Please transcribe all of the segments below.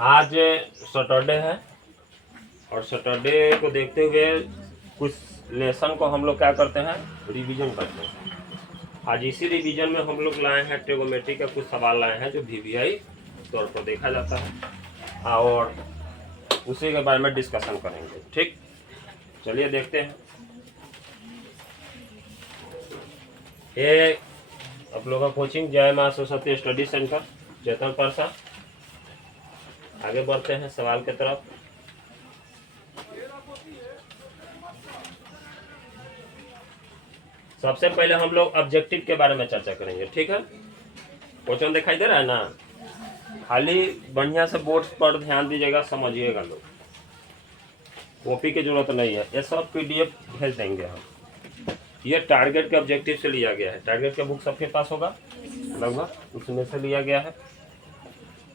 आज सैटरडे है और सैटरडे को देखते हुए कुछ लेसन को हम लोग क्या करते हैं, रिवीजन करते हैं। आज इसी रिवीजन में हम लोग लाए हैं ट्रिगोनोमेट्री का कुछ सवाल लाए हैं जो वीवीआई तौर पर देखा जाता है और उसी के बारे में डिस्कशन करेंगे। ठीक, चलिए देखते हैं। ये आप लोगों का कोचिंग जय मां सरस्वती स्टडी सेंटर चेतन परसा। आगे बढ़ते हैं सवाल की तरफ। सबसे पहले हम लोग ऑब्जेक्टिव के बारे में चर्चा करेंगे। ठीक है, क्वेश्चन दिखाई दे रहा है ना, खाली बढ़िया से बोर्ड पर ध्यान दीजिएगा, समझिएगा लोग, कॉपी की जरूरत नहीं है, ये सब पीडीएफ भेज देंगे हम। ये टारगेट के ऑब्जेक्टिव से लिया गया है। टारगेट का बुक सबके पास होगा लगभग, उसमें से लिया गया है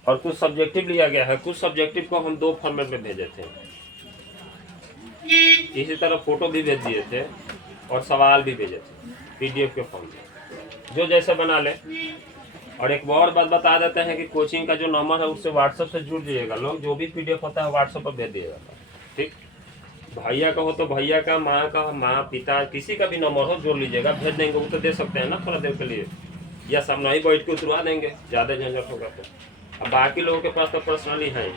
और कुछ सब्जेक्टिव लिया गया है। कुछ सब्जेक्टिव को हम 2 फॉर्मेट में भेजे थे, इसी तरह फोटो भी भेज दिए थे और सवाल भी भेजे थे पीडीएफ के फॉर्म में, जो जैसे बना ले। और एक और बात बता देते हैं कि कोचिंग का जो नंबर है उससे व्हाट्सएप से जुड़ जाइएगा लोग, जो भी पीडीएफ होता है व्हाट्सएप पर भेज दिएगा। ठीक, भैया का हो तो भैया का, माँ पिता किसी का भी नंबर हो जोड़ लीजिएगा, भेज देंगे। वो तो दे सकते हैं ना थोड़ा देर के लिए, या सामने ही बैठ के उतरवा देंगे, ज़्यादा झंझट होगा तो। अब बाकी लोगों के पास तो पर्सनली है।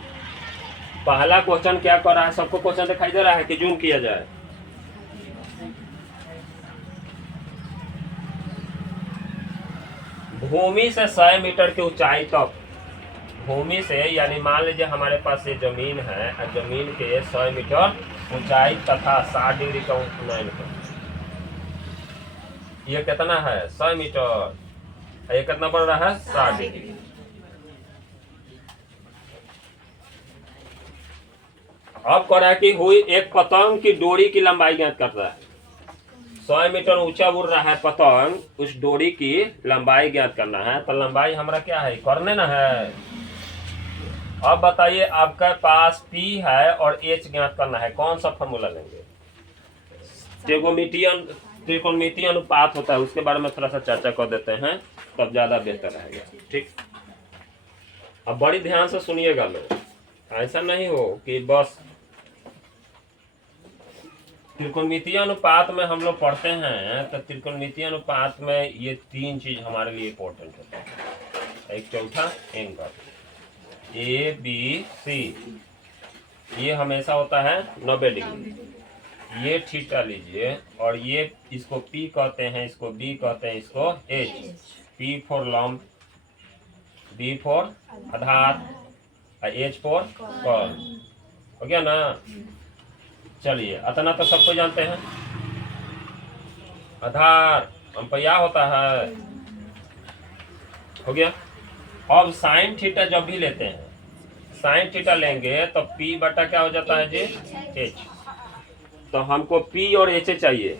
पहला क्वेश्चन क्या कर रहा है, सबको क्वेश्चन दिखाई दे रहा है कि जूम किया जाए? भूमि से 100 मीटर की ऊंचाई तक, भूमि से यानी मान लीजिए हमारे पास ये जमीन है, जमीन के 100 मीटर ऊंचाई तथा 60 डिग्री का उन्नयन पर, ये कितना है 100 मीटर, ये कितना बन रहा है 60 डिग्री। अब कर रहा है कि हुई एक पतंग की डोरी की लंबाई ज्ञात कर रहा है। 100 मीटर ऊंचा उड़ रहा है पतंग, उस डोरी की लंबाई ज्ञात करना है। तो लंबाई हमारा क्या है, करने ना है। अब बताइए आपके पास P है और H ज्ञात करना है, कौन सा फॉर्मूला लेंगे? त्रिकोणमितीय अनुपात होता है, उसके बारे में थोड़ा सा चर्चा कर देते हैं, तब ज्यादा बेहतर रहेगा। ठीक, अब बड़ी ध्यान से सुनिएगा लोग, ऐसा नहीं हो कि बस। त्रिकोणमितीय अनुपात में हम लोग पढ़ते हैं, तो त्रिकोणमितीय अनुपात में ये 3 चीज हमारे लिए इंपॉर्टेंट होता है। एक चौथा एंगल ABC, ये हमेशा होता है 90 डिग्री। ये थीटा लीजिए और ये इसको P कहते हैं, इसको B कहते हैं, इसको H। P फॉर लंब, B for Aadhaar, H for curve. हो गया ना? चलिए, अतना तो सबको जानते हैं। आधार अंपैया होता है, हो गया। अब साइन थीटा जब भी लेते हैं, साइन थीटा लेंगे तो P बटा क्या हो जाता है जी, H। तो हमको P और H चाहिए,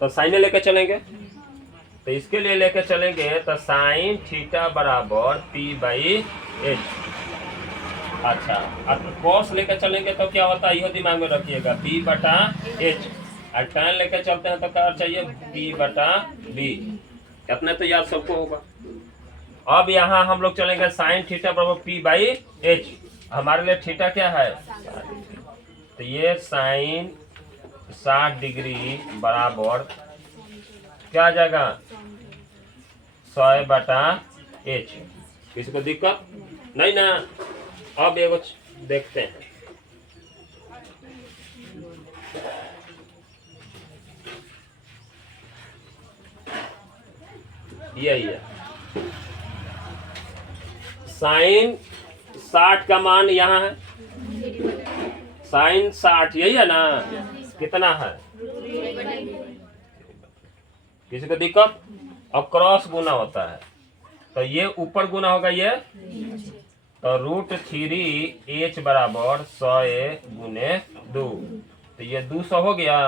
तो साइन लेके चलेंगे, तो इसके लिए लेके चलेंगे तो साइन थीटा बराबर P/H। अच्छा, अब कॉस लेके चलेंगे तो क्या होता है, यह दिमाग में रखिएगा, P/H। और tan लेके चलते हैं तो क्या चाहिए, P/B। इतने तो याद सबको होगा। अब यहाँ हम लोग चलेंगे साइन थीटा बराबर P/H। हमारे लिए थीटा क्या है, तो ये साइन 60 डिग्री बराबर क्या आ जाएगा, 100/H। किसी को दिक्कत नहीं ना? अब एगो देखते हैं, यही है साइन 60 का मान यहाँ है, साइन 60 यही है ना, कितना है, किसी को दिक्कत? अब क्रॉस गुना होता है, तो ये ऊपर गुना होगा ये, तो √3H बराबर 100 गुने 2, तो ये 200 हो गया।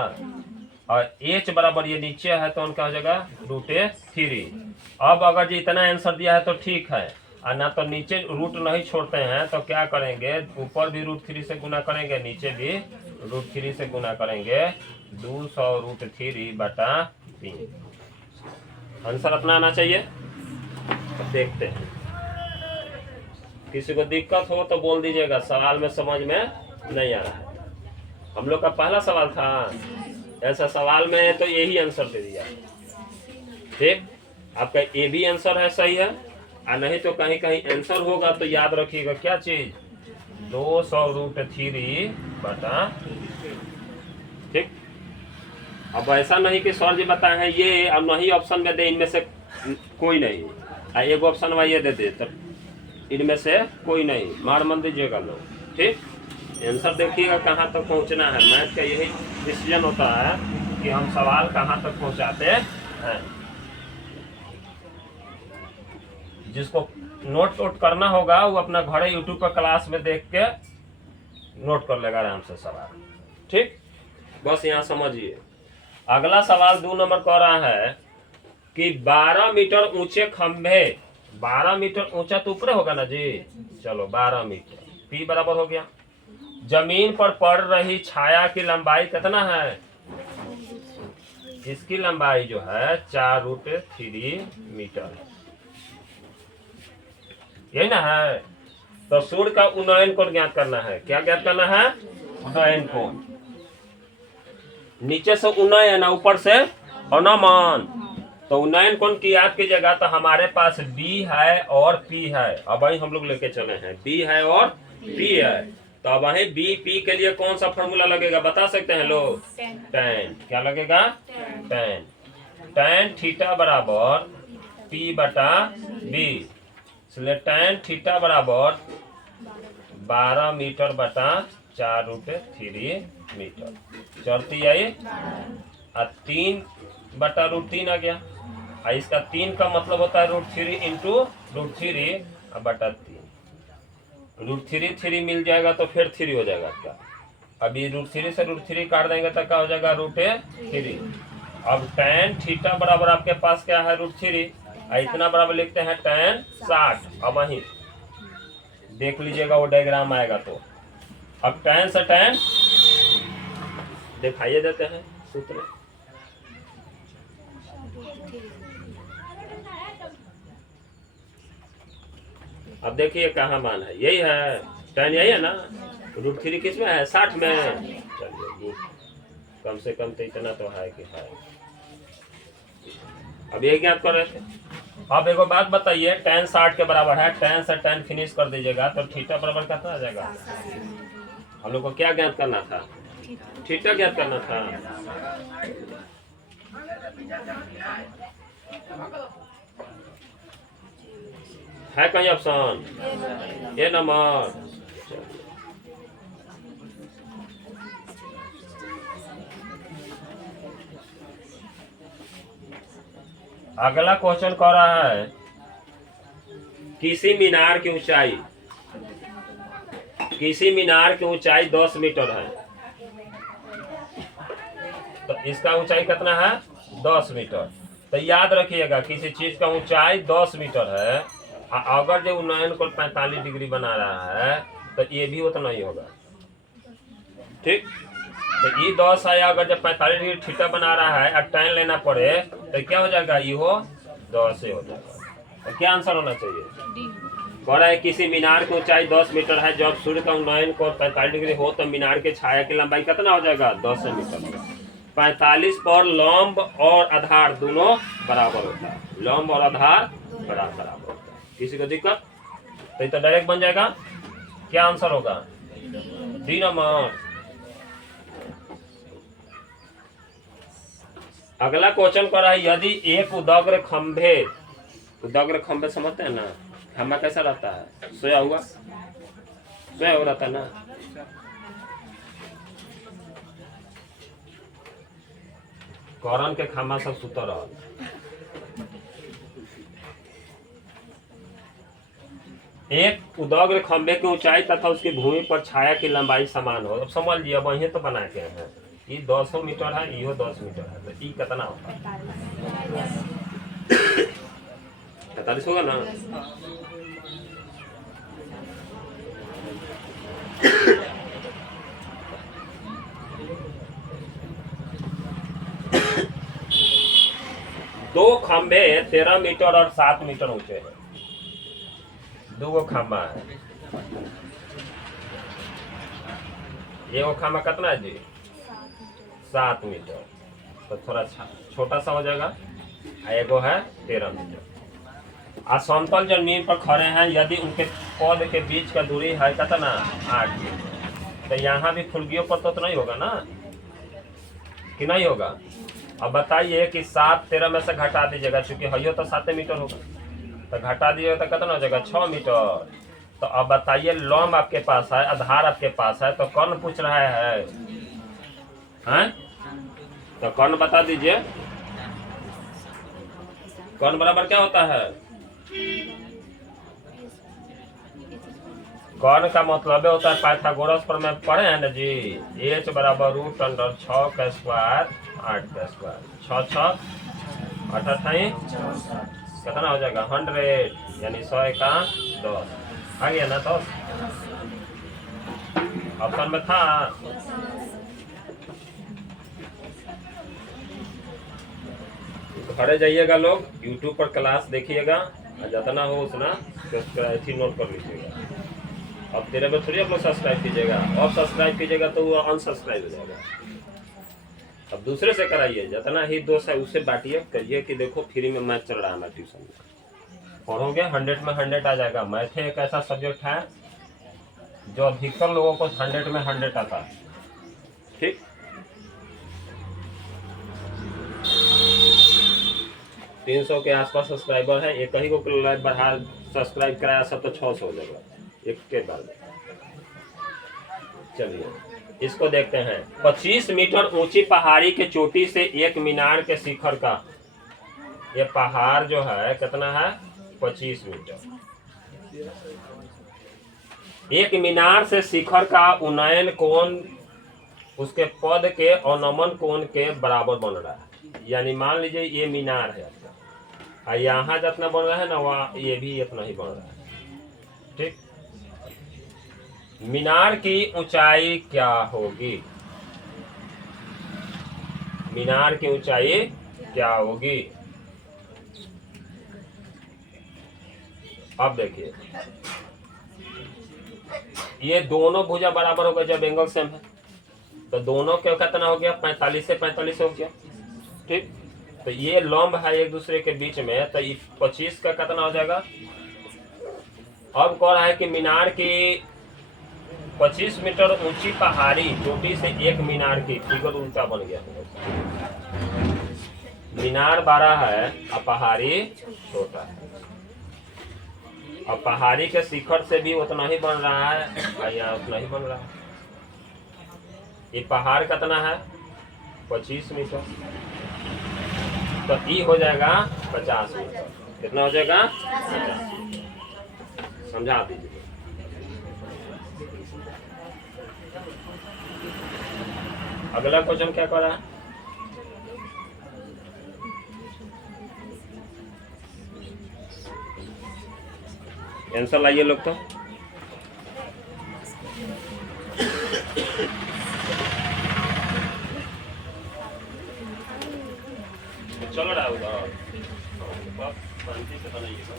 और H बराबर ये नीचे है तो उनका हो जाएगा √3। अब अगर जी इतना आंसर दिया है तो ठीक है, और ना तो नीचे रूट नहीं छोड़ते हैं तो क्या करेंगे, ऊपर भी √3 से गुना करेंगे, नीचे भी √3 से गुना करेंगे, 200 √3/3। आंसर अपना आना चाहिए। तो देखते हैं किसी को दिक्कत हो तो बोल दीजिएगा, सवाल में समझ में नहीं आ रहा है। हम लोग का पहला सवाल था, ऐसा सवाल में तो यही आंसर दे दिया। ठीक, आपका ए भी आंसर है, सही है, और नहीं तो कहीं कहीं आंसर होगा तो याद रखिएगा क्या चीज, 200√3 बटा। ठीक, अब ऐसा नहीं कि सर जी बताए हैं ये और नहीं ऑप्शन में दे, इनमें से कोई नहीं, एक ऑप्शन में ये दे दे तो इनमें से कोई नहीं, मार मन दीजिएगा लोग। ठीक, आंसर देखिएगा कहाँ तक पहुँचना है। मैथ का यही डिसीजन होता है कि हम सवाल कहाँ तक पहुँचाते हैं। जिसको नोट करना होगा वो अपना घरे यूट्यूब पर क्लास में देख के नोट कर लेगा आराम से सवाल। ठीक, बस यहाँ समझिए। अगला सवाल 2 नंबर कह रहा है कि 12 मीटर ऊंचे खंभे, 12 मीटर ऊंचा तो ऊपर होगा ना जी, चलो 12 मीटर, P बराबर हो गया। जमीन पर पड़ रही छाया की लंबाई कितना है, इसकी लंबाई जो है 4√3 मीटर, यही ना है। तो सूर्य का उन्नयन कोण ज्ञात करना है। क्या ज्ञात करना है, उन्नयन कोण। नीचे से उन्नयन, ऊपर से अनुमान। तो उन्नयन कोण की याद कीजिएगा तो हमारे पास B है और P है। अब वही हम लोग लेके चले हैं, B है और P है। तो अब वही B P के लिए कौन सा फॉर्मूला लगेगा बता सकते हैं लोग, tan। क्या लगेगा, tan थीटा बराबर P बटा B, इसलिए tan थीटा बराबर 12 मीटर बटा 4√3 मीटर। चलती आई 3 बटा √3 आ गया। इसका 3 का मतलब होता है √3 इंटू √3 बटा 3। √3 मिल जाएगा तो फिर 3 हो जाएगा क्या। अभी √3 से √3 काट देंगे तो क्या हो जाएगा, √3। अब tan थीटा बराबर आपके पास क्या है, √3, इतना बराबर लिखते हैं tan 60। अब वही देख लीजिएगा वो डायग्राम आएगा तो। अब tan से tan दिखाइए देते हैं सूत्र। अब देखिए कहाँ मान है, यही है tan, यही है ना। √3 किस में है, 60 में। चलिए कम से कम तो इतना तो है कि है। अब ये ज्ञात कर रहे थे। अब एक बात बताइए, tan 60 के बराबर है, tan से tan फिनिश कर दीजिएगा तो थीटा बराबर कितना आ जाएगा। हम लोग को क्या ज्ञात करना था, थीटा ज्ञात करना था। है कहीं ऑप्शन, ये नंबर। अगला क्वेश्चन कह रहा है किसी मीनार की ऊंचाई, किसी मीनार की ऊंचाई 10 मीटर है। तो इसका ऊंचाई कितना है, 10 मीटर। तो याद रखिएगा किसी चीज का ऊंचाई 10 मीटर है, अगर जो उन्नयन को 45 डिग्री बना रहा है तो ये भी उतना ही होगा। ठीक, तो ये 10 है, अगर जब 45 डिग्री थीटा बना रहा है और tan लेना पड़े तो क्या हो जाएगा, ये हो 10 से हो जाएगा। तो क्या आंसर होना चाहिए, कह रहा है किसी मीनार की ऊंचाई 10 मीटर है, जब सूर्य का उन्नयन कोण 45 डिग्री हो तो मीनार के छाया की लंबाई कितना हो जाएगा, 10 मीटर। 45 पर लंब और आधार दोनों बराबर होता है, लंब और आधार बराबर होता है। किसी को दिक्कत तो ये तो डायरेक्ट बन जाएगा। क्या आंसर होगा, डी नंबर। अगला क्वेश्चन कर रहा है यदि एक उदग्र खंभे समझते हैं ना, खंभा कैसा रहता है, सोया हुआ रहता है ना। कौरन के खंभा सब सुतर रहा। एक उदग्र खंभे की ऊंचाई तथा उसकी भूमि पर छाया की लंबाई समान हो। अब समझ लिया, वही तो बना के हैं, ये 200 मीटर है, ये 10 मीटर है, तो ये कितना होता है, 45 होगा ना। दो खंभे 13 मीटर और 7 मीटर ऊंचे हैं। 2 खामा है। एगो खामा कितना है जी? 7 मीटर। तो थोड़ा छोटा सा हो जाएगा। एगो है 13 मीटर। समतल जमीन पर खड़े हैं, यदि उनके पौध के बीच का दूरी है कितना? 8 मीटर। तो यहाँ भी फुलगियों पर तो नहीं होगा ना, कि नहीं होगा? अब बताइए कि 7 13 में से घटा दीजिएगा, चूंकि हइयो तो 7 मीटर होगा, तो घटा दीजिएगा तो कितना हो जाएगा? 6 मीटर। तो अब बताइए, लंब आपके पास है, आधार आपके पास है, तो कर्ण पूछ रहा है, हैं? तो कर्ण बता दीजिए, कर्ण बराबर क्या होता है? कर्ण का मतलब होता है, पाइथागोरस पर में पढ़े हैं ना जी, h बराबर √6 का स्क्वायर 8 का स्क्वायर, 6 6 8 कितना हो जाएगा? 100, यानी 100 का 10 आ गया ना? 10 ऑप्शन में था। घरे जाइएगा लोग, YouTube पर क्लास देखिएगा, जितना हो उतना सब्सक्राइब नोट कर लीजिएगा। अब तेरे में थोड़ी आप लोग सब्सक्राइब कीजिएगा, और सब्सक्राइब कीजिएगा तो वो अनसब्सक्राइब हो जाएगा। अब दूसरे से कराइए, जितना ही दोस्त है उससे बांटिए, करिए कि देखो फ्री में मैथ चल रहा है हमारे ट्यूशन में, पढ़ोगे 100 में 100 आ जाएगा। मैथ एक ऐसा सब्जेक्ट है जो अधिकतर लोगों को 100 में 100 आता है। ठीक, 300 के आसपास सब्सक्राइबर है, एक ही को बढ़ा सब्सक्राइब कराया सब तो 600 हो जाएगा एक के बाद। चलिए इसको देखते हैं। 25 मीटर ऊंची पहाड़ी के चोटी से एक मीनार के शिखर का, ये पहाड़ जो है कितना है? 25 मीटर। एक मीनार से शिखर का उन्नयन कोण उसके पद के अवनमन कोण के बराबर बन रहा है। यानी मान लीजिए ये मीनार है आपका, और यहाँ जितना बन रहा है ना, वहाँ ये भी इतना ही बन रहा है। ठीक, मीनार की ऊंचाई क्या होगी? मीनार की ऊंचाई क्या होगी? अब देखिए, ये दोनों भुजा बराबर हो गए जब एंगल सेम है, तो दोनों के कितना हो गया? 45 से 45 हो गया। ठीक, तो ये लंब है एक दूसरे के बीच में, तो 25 का कितना हो जाएगा? अब कह रहा है कि मीनार की 25 मीटर ऊंची पहाड़ी चोटी से एक मीनार की, फिगर उल्टा बन गया। मीनार बड़ा है और पहाड़ी छोटा है, और पहाड़ी के शिखर से भी उतना ही बन रहा है और यहाँ उतना ही बन रहा है। ये पहाड़ कितना है? 25 मीटर, तो ई हो जाएगा 50 मीटर। कितना हो जाएगा? 50। समझा दीजिए। अगला क्वेश्चन क्या कर रहा है? आंसर लाइए लोग। तो चल रहा होगा, शांति से बनाइएगा।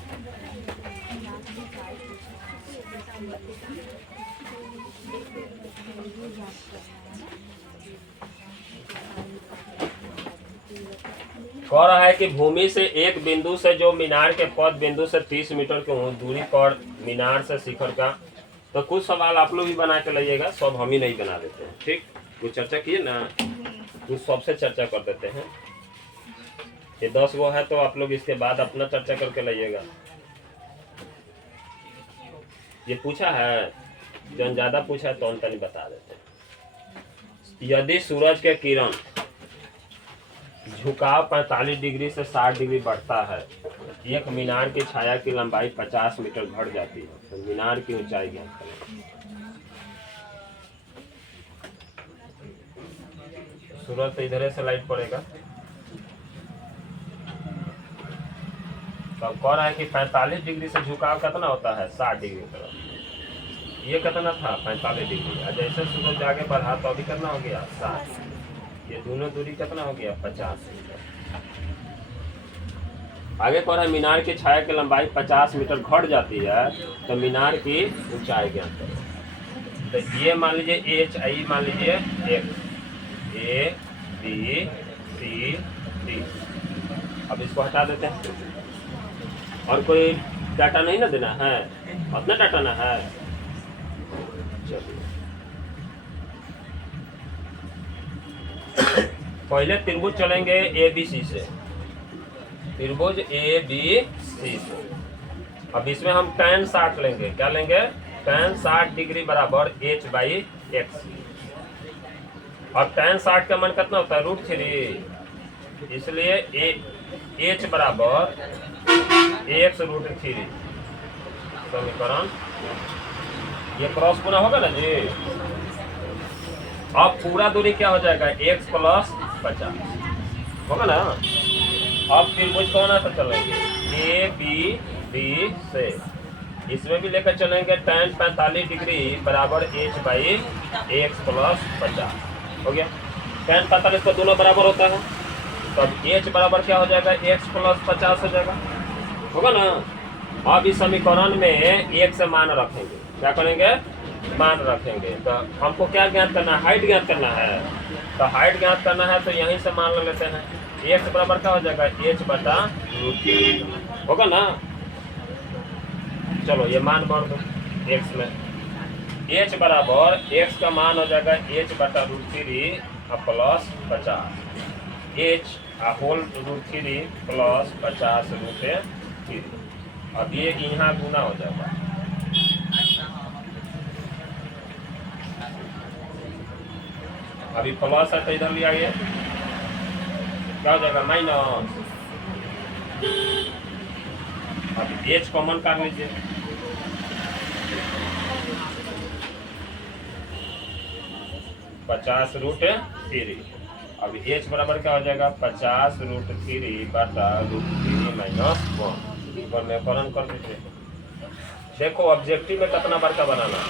कह रहा है कि भूमि से एक बिंदु से जो मीनार के पद बिंदु से 30 मीटर की दूरी पर मीनार से शिखर का, तो कुछ सवाल आप लोग भी बना के लाइएगा, सब हम ही नहीं बना देते हैं। ठीक, कुछ चर्चा किए ना, कुछ सबसे चर्चा कर देते हैं। ये 10 गो है, तो आप लोग इसके बाद अपना चर्चा करके लाइएगा। ये पूछा है, जन ज्यादा पूछा है तो अंत नहीं बता देते हैं। यदि सूरज के किरण झुकाव 45 डिग्री से 60 डिग्री बढ़ता है, एक मीनार की छाया की लंबाई 50 मीटर घट जाती है, तो मीनार की ऊंचाई ज्ञात करें। सूरज तो इधर से लाइट पड़ेगा, तो कह रहा है कि 45 डिग्री से झुकाव कितना होता है? 60 डिग्री तरफ। ये कितना था? 45 डिग्री। और जैसे सूरज आगे बढ़ा तो अभी कितना हो गया? 60। ये दोनों दूरी कितना हो गया? 50 मीटर। आगे कह रहा है मीनार की छाया की लंबाई 50 मीटर घट जाती है तो मीनार की ऊंचाई ज्ञात करो। तो ये मान लीजिए एच आई मान लीजिए X A B C D. अब इसको हटा देते हैं और कोई डाटा नहीं ना देना है, अपना डाटा ना है। चलिए पहले त्रिभुज चलेंगे ए बी सी से, त्रिभुज ए बी सी से। अब इसमें हम tan 60 लेंगे। क्या लेंगे? tan 60 डिग्री बराबर h बाई एक्स। और tan 60 का मान कितना होता है? √3। इसलिए h बराबर x √3 समीकरण। ये क्रॉस गुना होगा ना जी। अब पूरा दूरी क्या हो जाएगा? x प्लस 50 होगा ना। अब त्रिभुज कौन सा चलेंगे? ए बी बी से। इसमें भी लेकर चलेंगे tan 45 डिग्री बराबर h बाई एक्स प्लस 50 हो गया। tan 45 को दोनों बराबर होता है, तब h बराबर क्या हो जाएगा? x प्लस 50 हो जाएगा, होगा ना। अब इस समीकरण में एक से मान रखेंगे। क्या करेंगे? मान रखेंगे। तो हमको क्या ज्ञात करना है? हाइट ज्ञात करना है। तो हाइट ज्ञात करना है तो यहीं से मान लेते हैं। x बराबर क्या हो जाएगा? h बटा √3 होगा ना। चलो ये मान भर दो x में। h बराबर x का मान हो जाएगा h बटा √3 प्लस 50 h होल √3 प्लस 50 √3। अब ये यहाँ गुना हो जाएगा। अभी प्लस है तो इधर लिया गया क्या हो जाएगा? माइनस। अब h कॉमन कर लीजिए। √3। अब h बराबर क्या हो जाएगा? 50√3 बटा √3 माइनस 1 पर मेकरण कर दीजिए। देखो ऑब्जेक्टिव में कितना बार का बनाना है।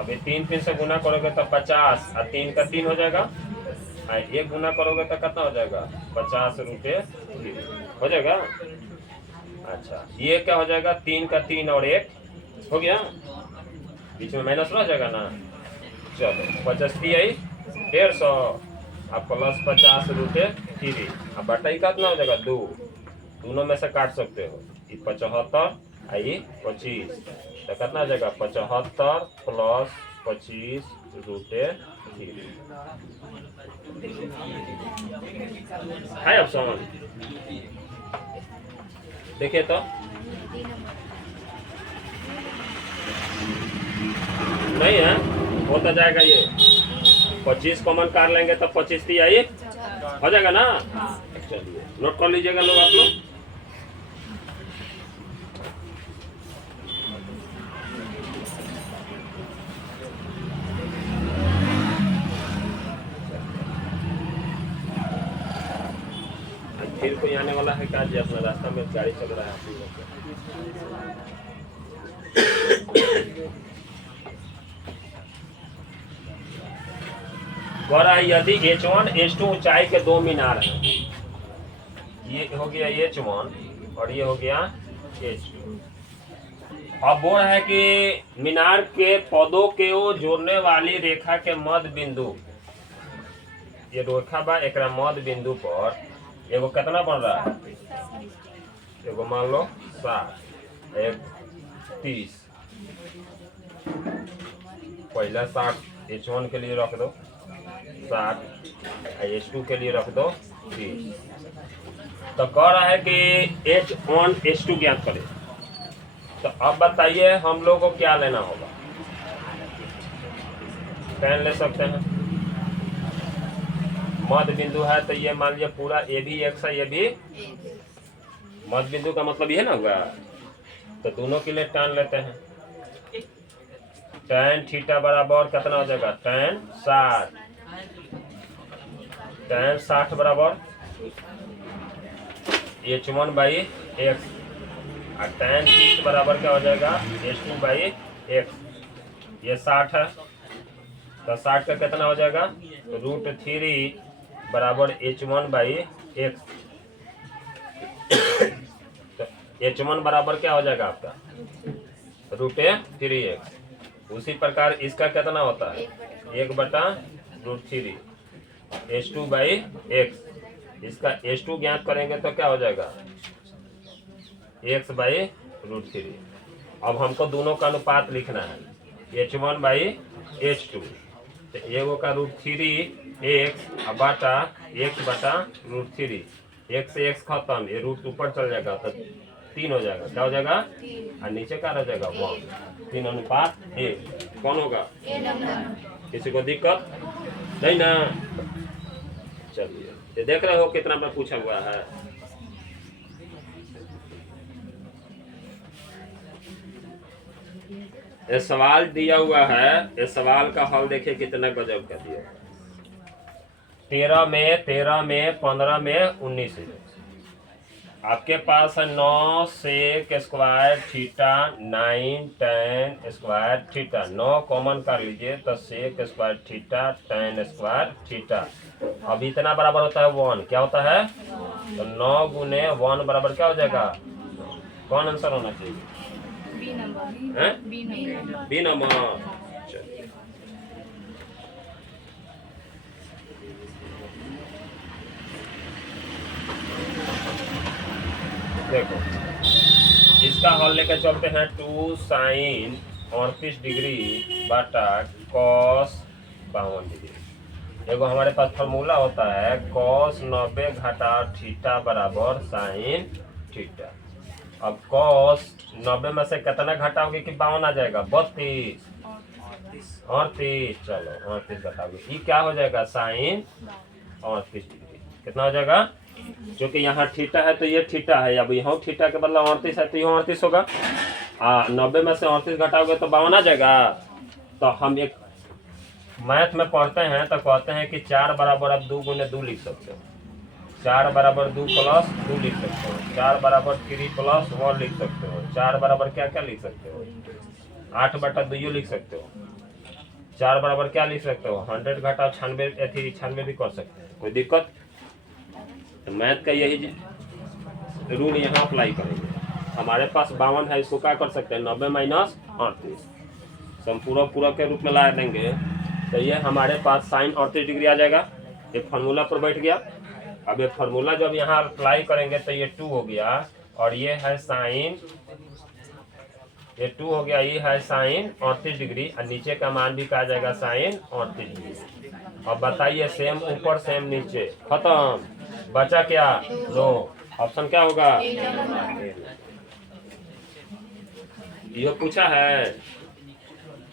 अभी 3 से गुना करोगे तो 50 और 3 का 3 हो जाएगा। एक गुना करोगे तो कितना हो जाएगा? 50√3 हो जाएगा। अच्छा ये क्या हो जाएगा? 3 का 3 और 1 हो गया, बीच में माइनस रह जाएगा ना। चलो 50 आई 150 अब प्लस 50√3 अब बटा ही कितना हो जाएगा? 2। दोनों में से काट सकते हो। 75 आई 25 तो कितना हो जाएगा? 75 प्लस 25√3 है ऑप्शन। देखिए तो नहीं है, होता जाएगा। ये 25 कॉमन कर लेंगे तो 25 थी आई हो जाएगा ना। चलिए नोट कर लीजिएगा लोग, आप लोग। फिर कोई आने वाला है क्या जी? अपना रास्ता में गाड़ी चल रहा है। यदि H1 H2 ऊंचाई के दो मीनार हैं, ये हो गया H1 और ये हो गया H2। अब वो है कि मीनार के पौधों के वो जोड़ने वाली रेखा के मध्य बिंदु, ये रेखा बा, एक मध्य बिंदु पर एगो कितना बन रहा है? एगो मान लो 60 एक 30। पहला 60 H1 के लिए रख दो, 60 H2 के लिए रख दो 30। तो कह रहा है कि H1 H2 ज्ञात करें। तो अब बताइए हम लोग को क्या लेना होगा? tan ले सकते हैं। मध्य बिंदु है तो ये मान लिया पूरा ए भी एक्स है, ये भी मध्य बिंदु का मतलब ये ना होगा। तो दोनों के लिए tan लेते हैं। tan थीटा बराबर कितना हो जाएगा? tan 60। tan 60 बराबर H1 बाई एक्स और tan 30 बराबर क्या हो जाएगा? H2 by x. ये 60 है तो 60 का कितना हो जाएगा? √3 बराबर H1 बाई एक्स। तो h1 बराबर क्या हो जाएगा आपका √3x। उसी प्रकार इसका कितना होता है 1/√3 h2/x। इसका h2 ज्ञात करेंगे तो क्या हो जाएगा x/√3। अब हमको दोनों का अनुपात लिखना है h1/h2। तो एगो का √3x बटा x/√3। x से x खत्म, ये रूट ऊपर चल जाएगा तो 3 हो जाएगा। क्या हो जाएगा और नीचे क्या रह जाएगा 1। 3:1। कौन होगा किसी को दिक्कत नहीं ना। चलिए ये देख रहे हो कितना में पूछा हुआ है। ये सवाल दिया हुआ है, ये सवाल का हल देखिए कितना गजब का दिया। 13 में 15 में 19 है। आपके पास है 9 sec square theta 9 tan square theta. 9 common कर लीजिए तो sec square theta tan square theta. अब इतना बराबर होता है 1। क्या होता है तो 9 गुने 1 बराबर क्या हो जाएगा। कौन आंसर होना चाहिए बी नंबर। चलिए देखो इसका हल लेकर चलते हैं 2 sin 38 डिग्री बटा cos 52 डिग्री। एगो हमारे पास फार्मूला होता है cos 90 घटा थीटा बराबर sin थीटा। अब cos 90 में से कितना घटाओगे कि 52 आ जाएगा 32 38। चलो 38 घटाओगे ये क्या हो जाएगा sin 38 डिग्री। कितना हो जाएगा क्योंकि यहाँ थीटा है तो ये थीटा है। अब यहाँ थीटा के बदला 38 है तो यहाँ 38 होगा। 90 में से 38 घटाओगे तो 52 आ जाएगा। तो हम एक मैथ में पढ़ते हैं तो कहते हैं कि 4 बराबर आप 2 गुने 2 लिख सकते हो। 4 बराबर 2 प्लस 2 लिख सकते हो। 4 बराबर 3 प्लस 1 लिख सकते हो। 4 बराबर क्या क्या लिख सकते हो 8/2 लिख सकते हो। 4 बराबर क्या लिख सकते हो 100 घटाओ 96 भी कर सकते हैं। कोई दिक्कत। तो मैथ का यही रूल यहाँ अप्लाई करेंगे। हमारे पास 52 है, इसको क्या कर सकते हैं 90 माइनस 38 हम पूरा के रूप में ला देंगे तो ये हमारे पास sin 38 डिग्री आ जाएगा। ये फार्मूला पर बैठ गया। अब ये फार्मूला जब यहाँ अप्लाई करेंगे तो ये 2 हो गया और ये है sin, ये 2 हो गया, ये है sin 38 डिग्री और नीचे का मान भी कहा जाएगा sin 38 डिग्री। अब बताइए सेम ऊपर सेम नीचे खत्म, बचा क्या 2। ऑप्शन क्या होगा ये पूछा है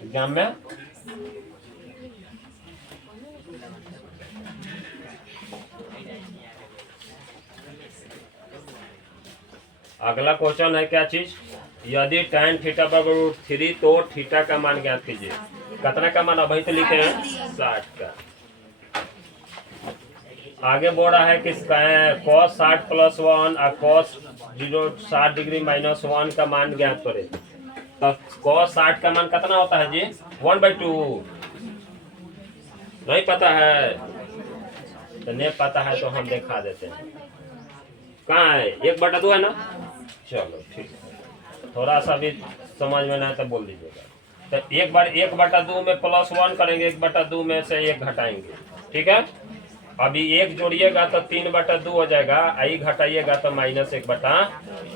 एग्जाम में। अगला क्वेश्चन है क्या चीज यदि tan थीटा बराबर 3 तो थीटा का मान ज्ञात कीजिए। कितना का मान अभी तो लिखे हैं 60 का। आगे बोल रहा है कि cos 60 प्लस 1 और cos 60 डिग्री माइनस 1 का मान ज्ञात करें। तो cos 60 का मान कितना होता है जी 1/2। नहीं पता है तो नहीं पता है तो हम दिखा देते हैं। कहाँ है 1/2 है ना। चलो ठीक है थोड़ा सा भी समझ में ना तो बोल दीजिएगा। तो 1/2 में प्लस 1 करेंगे 1/2 में से 1 घटाएंगे। ठीक है अभी 1 जोड़िएगा तो 3/2 हो जाएगा। आई घटाइएगा तो -1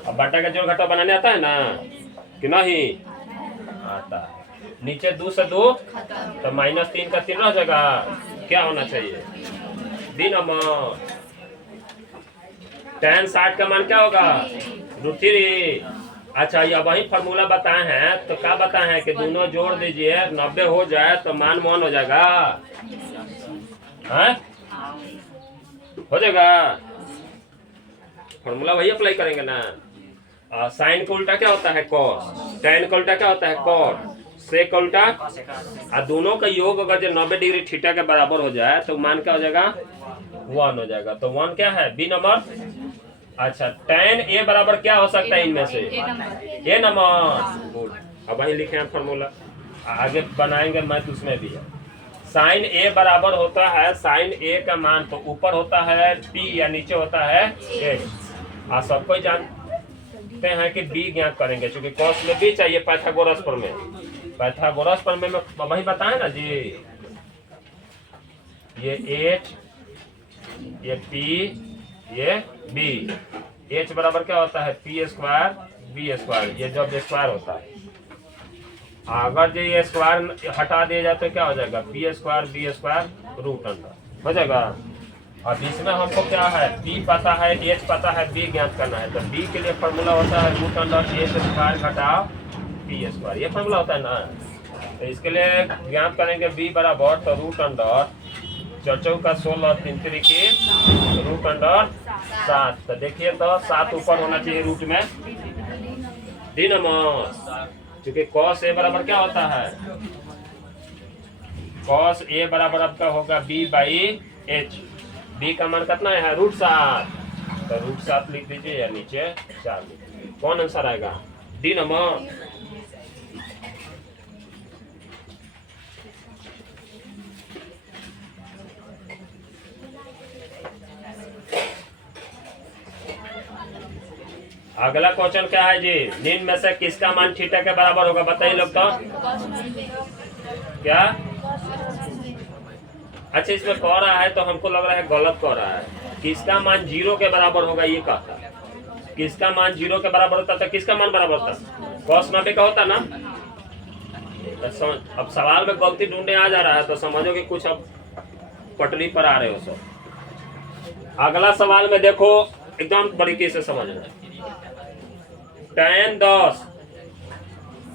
अब बटा का जोड़ घटा बनाने आता है ना कि नहीं आता है। नीचे 2 से 2 तो -3 का 3 रह जाएगा। क्या होना चाहिए बी नंबर। tan 60 का मान क्या होगा √3। अच्छा ये वही फार्मूला बताए हैं तो क्या बताए हैं कि दोनों जोड़ दीजिए 90 हो जाए तो मान 1 हो जाएगा है? हो जाएगा। फार्मूला वही अप्लाई करेंगे ना। साइन का उल्टा क्या होता है cos, tan का उल्टा क्या होता है cot, सेक का उल्टा और दोनों का योग अगर जो 90 डिग्री थीटा के बराबर हो जाए तो मान क्या हो जाएगा 1 हो जाएगा। तो 1 क्या है बी नंबर। अच्छा tan a बराबर क्या हो सकता है इनमें से ए नंबर। गुड अब वही लिखे हैं फार्मूला आगे बनाएंगे मैथ उसमें भी है। साइन ए बराबर होता है साइन ए का मान तो ऊपर होता है पी या नीचे होता है एच। आप सबको जानते हैं कि बी ज्ञात करेंगे क्योंकि कॉस में बी चाहिए पाइथागोरस प्रमेय। पाइथागोरस प्रमेय में वही बताए ना जी, ये एच ये पी ये बी। एच बराबर क्या होता है पी स्क्वायर बी स्क्वायर, ये जब स्क्वायर होता है। अगर जो ये स्क्वायर हटा दिया जाए तो क्या हो जाएगा P square B square root under हो जाएगा। अब इसमें हमको क्या है पी पता है एच पता है बी ज्ञात करना है, तो बी के लिए फॉर्मूला होता है रूट अंडर एच स्क्वायर घटाओ पी स्क्वायर, ये फॉर्मूला होता है ना। तो इसके लिए ज्ञात करेंगे बी बराबर तो रूट अंडर 4 का 16 3 की रूट अंडर 7। तो देखिए तो 7 ऊपर होना चाहिए रूट में डिनमस, क्योंकि cos a बराबर क्या होता है cos a बराबर आपका होगा b बाई एच। b का मान कितना है रूट 7, तो रूट 7 लिख दीजिए या नीचे 4 लिख दीजिए। कौन आंसर आएगा डी नंबर। अगला क्वेश्चन क्या है जी, निम्न में से किसका मान थीटा के बराबर होगा बताइए लोग तो। क्या अच्छा इसमें कह रहा है तो हमको लग रहा है गलत कह रहा है। किसका मान 0 के बराबर होगा ये कहता है, किसका मान 0 के बराबर होता था, किसका मान बराबर होता cos 90 का होता ना। अब सवाल में गलती ढूंढने आ जा रहा है तो समझो कि कुछ अब पटरी पर आ रहे हो सब। अगला सवाल में देखो एकदम बारीकी से समझना, tan 10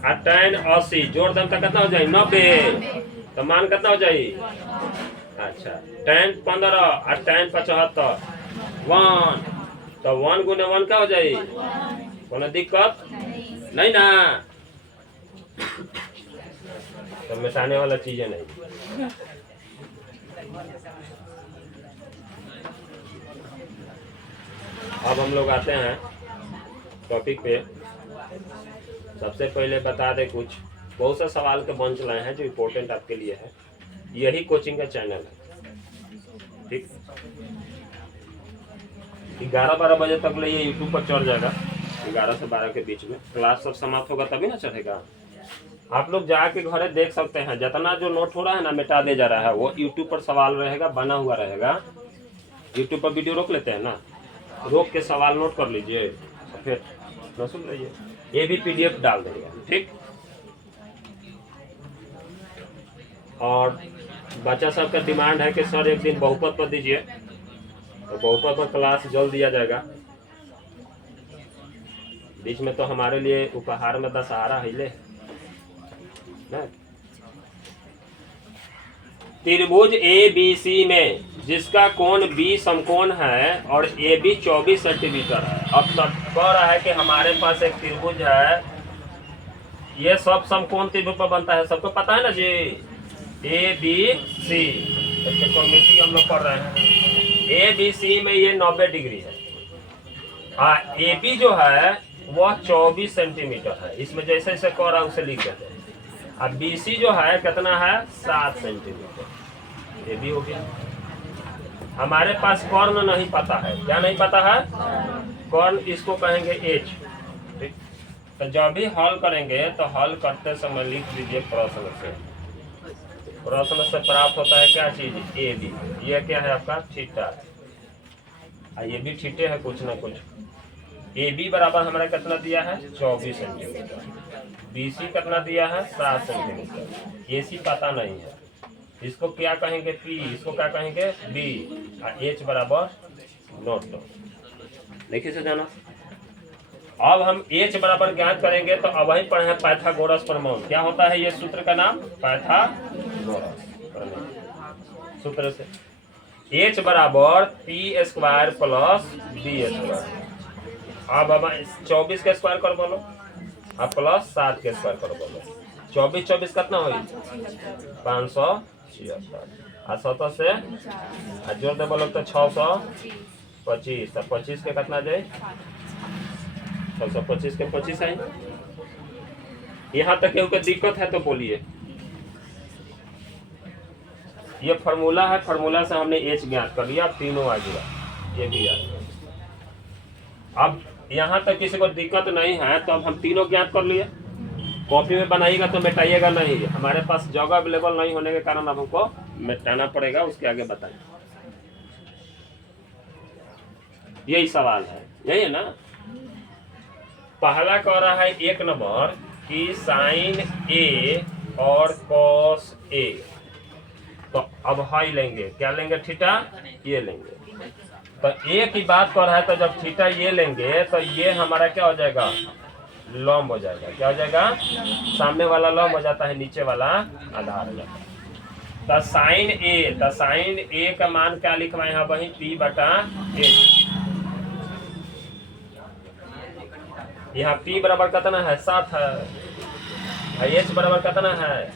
और tan 80 जोड़ दम तक कितना हो जाए 90, तो मान कितना हो जाए। अच्छा tan 15 और tan 75 1, तो 1 गुने 1 क्या हो जाए, कोनो दिक्कत नहीं ना, तो मिटाने वाला चीजें नहीं। अब हम लोग आते हैं टॉपिक पे। सबसे पहले बता दें कुछ बहुत सा सवाल के बंच लाए हैं जो इम्पोर्टेंट आपके लिए है। यही कोचिंग का चैनल है, ठीक। 11-12 बजे तक ले ये यूट्यूब पर चढ़ जाएगा। 11 से 12 के बीच में क्लास सब समाप्त होगा तभी ना चढ़ेगा। आप लोग जाके घरे देख सकते हैं, जितना जो नोट हो रहा है ना मिटा दे जा रहा है वो यूट्यूब पर सवाल रहेगा बना हुआ रहेगा। यूट्यूब पर वीडियो रोक लेते हैं ना, रोक के सवाल नोट कर लीजिए फिर न सुन लीजिए, ये भी पीडीएफ डाल देगा, ठीक। और बच्चा सब का डिमांड है कि सर एक दिन बहुपद पर दीजिए, तो बहुपद पर क्लास जल्द दिया जाएगा। बीच में तो हमारे लिए उपहार में दशहरा हिले ना। त्रिभुज ABC में जिसका कोण B समकोण है और AB 24 सेंटीमीटर है। अब सब कह रहा है कि हमारे पास एक त्रिभुज है, ये सब समकोण त्रिभुज पर बनता है, सबको पता है ना जी। ABC त्रिकोणमिति हम लोग पढ़ रहे हैं। ABC में ये 90 डिग्री है। AB जो है वह 24 सेंटीमीटर है। इसमें जैसे जैसे कह रहा है उसे लिख देते हैं। अब BC जो है कितना है 7 सेंटीमीटर, ये भी हो गया। हमारे पास कर्ण नहीं पता है, क्या नहीं पता है कर्ण, इसको कहेंगे H, ठीक। तो जब भी हल करेंगे तो हल करते समय लिख लीजिए प्रश्न से। प्रश्न से प्राप्त होता है क्या चीज AB, ये क्या है आपका थीटा, ये भी थीटे है कुछ ना कुछ। AB बराबर हमारा कितना दिया है 24 सेंटीमीटर, BC कितना दिया है 7 सेंटीमीटर, AC पता नहीं है, इसको क्या कहेंगे P, इसको क्या कहेंगे B, और H बराबर नोट। देखिए से जाना। अब हम H बराबर ज्ञात करेंगे तो अब वही पढ़े हैं पाइथागोरस प्रमेय। क्या होता है ये सूत्र का नाम पाइथागोरस प्रमेय। सूत्र से H बराबर P square plus B square. अब 24 के स्क्वायर कर बोलो, अब प्लस 7 के स्क्वायर कर बोलो। 24 कितना हुई 576, और 7 से जोड़ दे बोलो तो 625, तो 25 के कितना जाए 625 के 25 है। यहाँ तक केहू के दिक्कत है तो बोलिए। ये फार्मूला है, फार्मूला से हमने एच ज्ञात कर लिया, तीनों आ गया, ये भी आ गया। अब यहाँ तक किसी को दिक्कत नहीं है तो अब हम तीनों ज्ञात कर लिए। कॉपी में बनाइएगा तो मिटाइएगा नहीं, हमारे पास जगह अवेलेबल नहीं होने के कारण अब हमको मिटाना पड़ेगा, उसके आगे बताएं। यही सवाल है, यही है ना। पहला कह रहा है 1 नंबर कि साइन ए और कॉस ए, तो अब हाई लेंगे, क्या लेंगे, थीटा ये लेंगे। तो ए की बात कर रहा है, तो जब थीटा ये लेंगे तो ये हमारा क्या हो जाएगा, लंब हो जाएगा। क्या हो जाएगा, सामने वाला लंब हो जाता है, नीचे वाला आधार हो जाता है। तो साइन ए का मान क्या लिखवाए हैं वही p/h। यहाँ p बराबर कितना है, 7 है, h बराबर कितना है,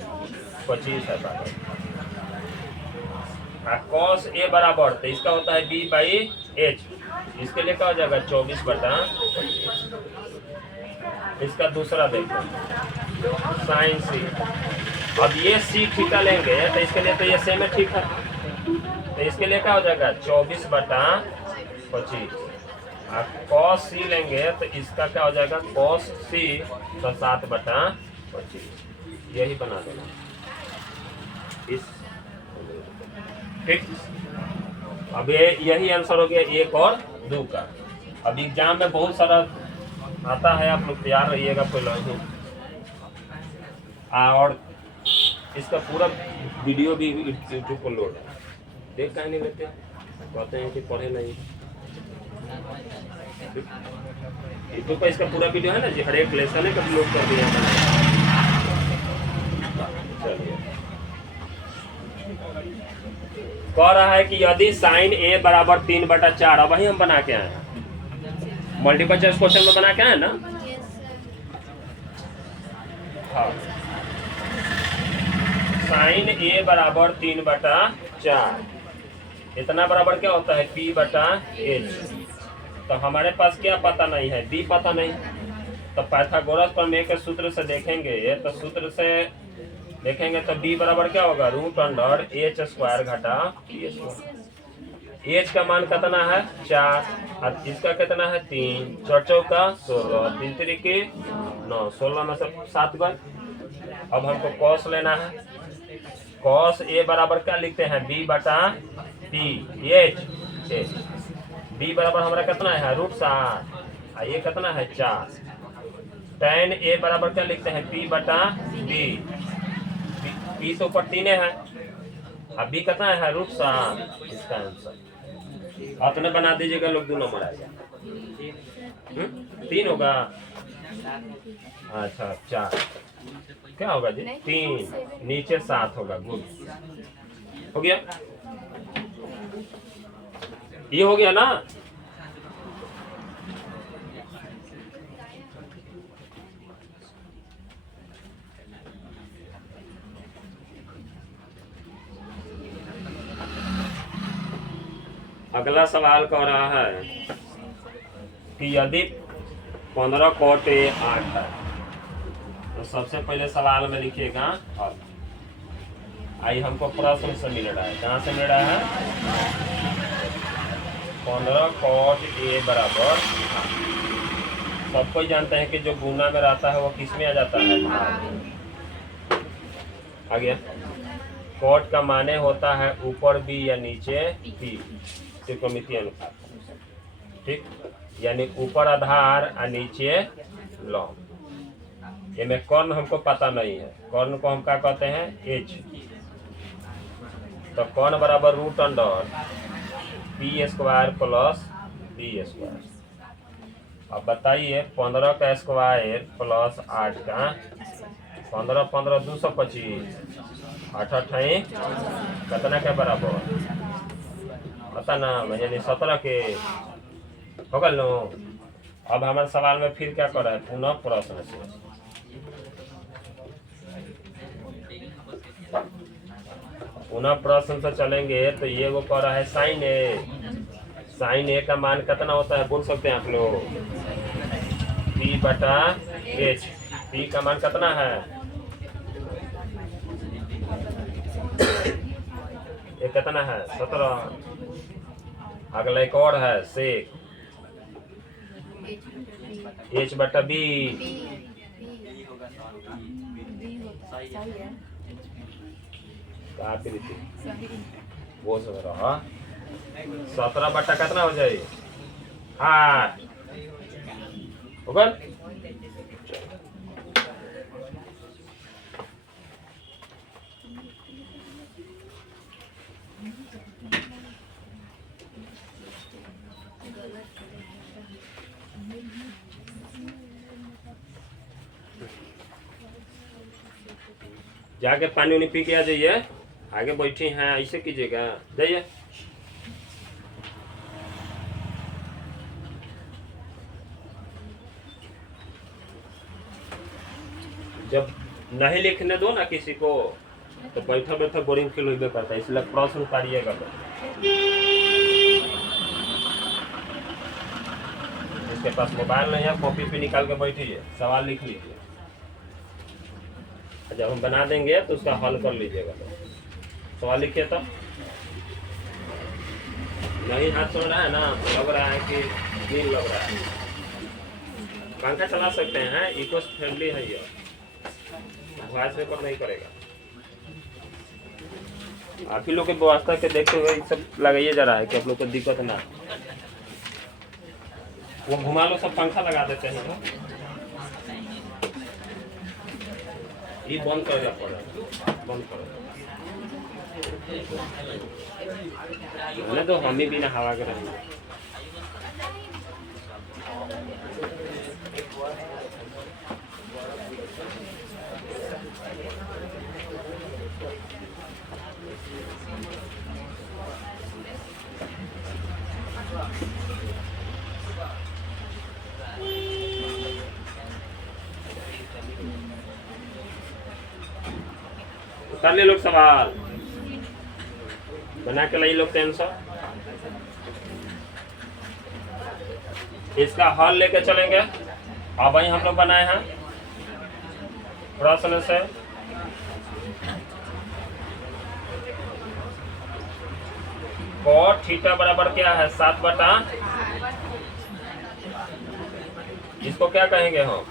25 है। कॉस ए बराबर, तो इसका होता है b/h, इसके लिए क्या हो जाएगा 24/25। इसका दूसरा देखो साइन सी, अब ये सी थीटा लेंगे तो इसके लिए तो ये सेम है, ठीक है, तो इसके लिए क्या हो जाएगा 24/25। कॉस सी लेंगे तो इसका क्या हो जाएगा कॉस सी, तो 7/25, यही बना देना इस, ठीक। अब यही आंसर हो गया 1 और 2 का। अब एग्जाम में बहुत सारा आता है, आप लोग तैयार रहिएगा पहले ही। और इसका पूरा वीडियो भी यूट्यूब पर लोड है, देख कहीं नहीं लेते, कहते हैं कि पढ़े नहीं। यूट्यूब पर इसका पूरा वीडियो है ना जी, हर एक लेसन है कभी लोड कर दिया। चलिए, कह रहा है कि यदि साइन ए बराबर 3/4, अब वही हम बना के आए हैं, मल्टीपल चॉइस क्वेश्चन में बना के आए ना। हाँ, साइन ए बराबर 3/4, इतना बराबर क्या होता है p/h। तो हमारे पास क्या पता नहीं है, b पता नहीं, तो पाइथागोरस प्रमेय के सूत्र से देखेंगे, तो सूत्र से देखेंगे तो b बराबर क्या होगा, √h² घटा p²। h का मान कितना है 4, और इसका कितना है 3, 4 चौका 16, 3 तिरिके 9, 16 में से 7 गए। अब हमको कॉस लेना है, कॉस ए बराबर क्या लिखते हैं b/p, b बराबर हमारा कितना है √7, और ये कितना है 4। tan ए बराबर क्या लिखते हैं p/b, p तो ऊपर 3 है, अब b कितना है √7, इसका आंसर अपने बना दीजिएगा लोग, 2 नंबर आएगा। 3 होगा, अच्छा 4 क्या होगा जी, 3 नीचे 7 होगा, गुड हो गया, ये हो गया ना। अगला सवाल कह रहा है कि यदि 15 cot A 8 है, तो सबसे पहले सवाल में लिखिएगा। अब आई हमको प्रश्न से मिल रहा है, कहाँ से मिल रहा है, 15 cot A बराबर, सब कोई जानते हैं कि जो गुना में रहता है वो किस में आ जाता है, आ गया। cot का माने होता है ऊपर b या नीचे p, त्रिकोणमितीय अनुपात, ठीक, यानी ऊपर आधार और नीचे लंब। ये में कर्ण हमको पता नहीं है, कर्ण को हम क्या कहते हैं h, तो कर्ण बराबर √p² प्लस b²। अब बताइए 15 का स्क्वायर प्लस 8 का, 15 15 225, 8 8 कितना के बराबर पता ना, यानी 17 के हो गल नो। अब हमारे सवाल में फिर क्या कर रहा है, पुनः प्रश्न से, पुनः प्रश्न से चलेंगे। तो ये वो कह रहा है साइन ए, साइन ए का मान कितना होता है बोल सकते हैं आप लोग, p/h, p का मान कितना है ये कितना है 17। अगला एक और है सेक H बटा B। वो 17 बटा कितना हो जाए 8 होगा। जाके पानी उनी पी के आ जाइए, आगे बैठी हैं ऐसे कीजिएगा, जाइए। जब नहीं लिखने दो ना किसी को तो बैठा बैठा बोरिंग फील होबे करता है, इसलिए प्रश्न उतारिएगा। जिसके पास मोबाइल नहीं है कॉपी पे निकाल के बैठिए, सवाल लिख लीजिए, जब हम बना देंगे तो उसका हल कर लीजिएगा। सवाल लिखिए तो नहीं हाथ चल रहा है ना, लग रहा है कि दिन लग रहा है। पंखा चला सकते हैं, इको फ्रेंडली है ये, वॉइस रिकॉर्ड नहीं करेगा। आप ही लोग की व्यवस्था के देखते हुए सब लगाइए जा रहा है कि आप लोग को दिक्कत ना। वो घुमा लो, सब पंखा लगा देते हैं ना, ये बंद करेगा पड़ेगा, बंद करेगा तो हम ही बिना हवा के रहेंगे। कर ले लोग सवाल बना के लाइए लोग टेंशन। इसका हल लेके चलेंगे। अब वही हम लोग बनाए हैं प्रश्न से। cot थीटा बराबर क्या है 7 बटा, इसको क्या कहेंगे हम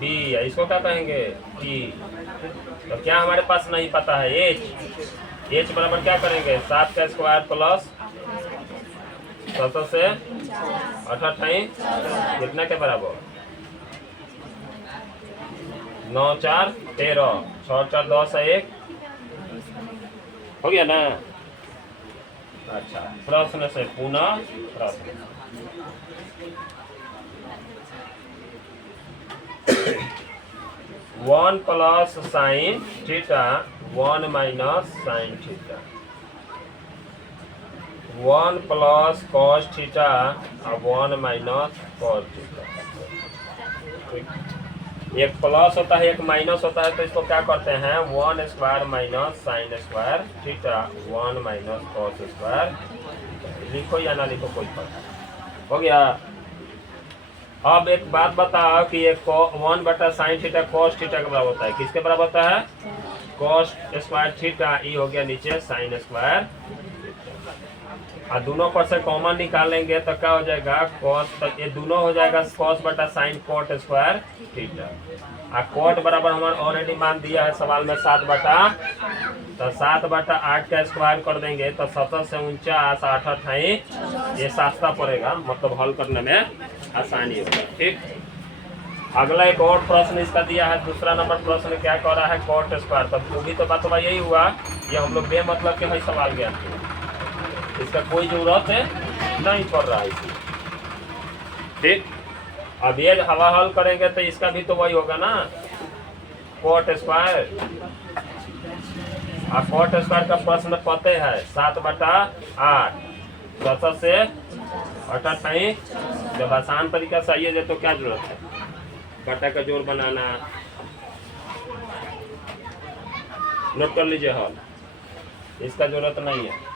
b, इसको क्या कहेंगे t। तो क्या हमारे पास नहीं पता है h बराबर क्या करेंगे 7 का स्क्वायर प्लस 17 से 28 कितना के बराबर 9 4 13 6 4 10 1 हो गया ना। अच्छा प्रश्न से पुनः प्रश्न। 1 plus sine theta 1 minus sine theta, 1 plus cos theta 1 minus cos theta. एक प्लस होता है एक माइनस होता है, तो इसको क्या करते हैं 1 square minus sine square theta 1 minus cos square. लिखो या ना लिखो कोई फर्क हो गया। अब एक बात बताओ कि ये 1 बटा साइन थीटा कॉस थीटा के बराबर होता है, किसके बराबर होता है कॉस स्क्वायर थीटा, ये हो गया नीचे साइन स्क्वायर। और दोनों पर से कॉमन निकाल लेंगे तो क्या हो जाएगा कॉस, तक ये दोनों हो जाएगा कॉस बटा साइन कोट स्क्वायर थीटा। और कोट बराबर हमारे ऑलरेडी मान दिया है सवाल में 7 बटा, तो 7 बटा 8 का स्क्वायर कर देंगे तो 17 से 49 8 28 ये सस्ता पड़ेगा, मतलब हल करने में आसानी होगा। ठीक, अगला एक और प्रश्न इसका दिया है, दूसरा नंबर प्रश्न क्या कह रहा है कोट स्क्वायर। तब वो भी तो बात यही हुआ, ये हम लोग बेमतलब के ही सवाल गया, इसका कोई जरूरत नहीं पड़ रहा है इसमें। ठीक, अब ये हवा हल करेंगे तो इसका भी तो वही होगा ना कोट स्क्वायर। और कोट स्क्वायर का प्रश्न पते है 7 बटा 8 17 से 28। जब आसान तरीका से आइए जाए तो क्या जरूरत है बटा का जोड़ बनाना। नोट कर लीजिए हल, इसका जरूरत नहीं है।